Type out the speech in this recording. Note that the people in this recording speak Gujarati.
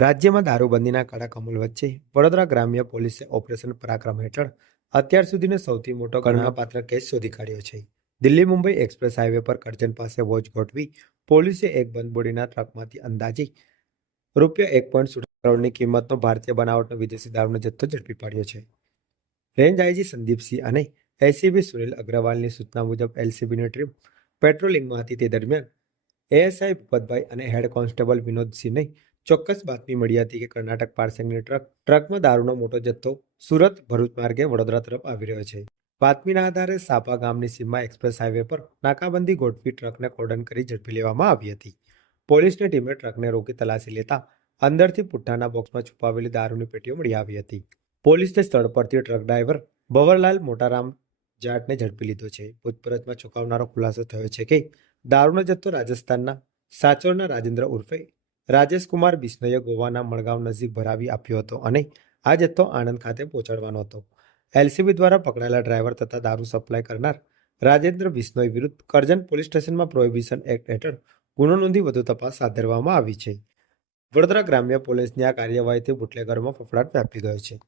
રાજ્યમાં દારૂબંધીના કડક અમલ વચ્ચે વડોદરા ગ્રામ્ય પોલીસે ઓપરેશન પરાક્રમ હેઠળ અત્યાર સુધીનો સૌથી મોટો ગણનાપાત્ર કેસ શોધી કાઢ્યો છે. દિલ્હી મુંબઈ એક્સપ્રેસ હાઈવે પર કરજણ પાસે વોચ ગોઠવી પોલીસે એક બંધ બોડીના ટ્રકમાંથી અંદાજે ₹1.7 કરોડની કિંમતનો ભારતીય બનાવટનો વિદેશી દારૂનો જથ્થો ઝડપી પાડ્યો છે. રેન્જ આઈજી સંદીપસિંહ અને એસીપી સુનિલ અગ્રવાલની સૂચના મુજબ એલસીબીની ટીમ પેટ્રોલિંગમાં હતી. તે દરમિયાન એએસઆઈ ભૂપતભાઈ અને હેડ કોન્સ્ટેબલ વિનોદસિંહને ચોક્કસ બાતમી મળી હતી કે કર્ણાટક પાર્સેલની ટ્રકમાં દારૂનો મોટો જથ્થો સુરત ભરૂચ માર્ગે વડોદરા તરફ આવી રહ્યો છે. બાતમીના આધારે સાપા ગામની સીમમાં એક્સપ્રેસ હાઈવે પર નાકાબંધી ગોઠવી ટ્રકને કોર્ડન કરી ઝડપી લેવામાં આવી હતી. પોલીસની ટીમે ટ્રકને રોકી તલાશી લેતા અંદરથી પુઠ્ઠાના બોક્સમાં છુપાવેલી દારૂની પેટીઓ મળી આવી હતી. પોલીસે સ્થળ પરથી ટ્રક ડ્રાઈવર ભવરલાલ મોટારામ જાટને ઝડપી લીધો છે. પૂછપરછમાં ચોંકાવનારો ખુલાસો થયો છે કે દારૂનો જથ્થો રાજસ્થાનના સાચોરના રાજેન્દ્ર ઉર્ફે રાજેશકુમાર બિશ્નોઈએ ગોવાના મડગાંવ નજીક ભરાવી આપ્યો હતો અને આ જથ્થો આણંદ ખાતે પહોંચાડવાનો હતો. એલસીબી દ્વારા પકડાયેલા ડ્રાઈવર તથા દારૂ સપ્લાય કરનાર રાજેન્દ્ર બિશ્નોઈ વિરુદ્ધ કરજણ પોલીસ સ્ટેશનમાં પ્રોહિબિશન એક્ટ હેઠળ ગુનો નોંધી વધુ તપાસ હાથ ધરવામાં આવી છે. વડોદરા ગ્રામ્ય પોલીસની આ કાર્યવાહીથી બુટલેગરોમાં ફફડાટ વ્યાપી ગયો છે.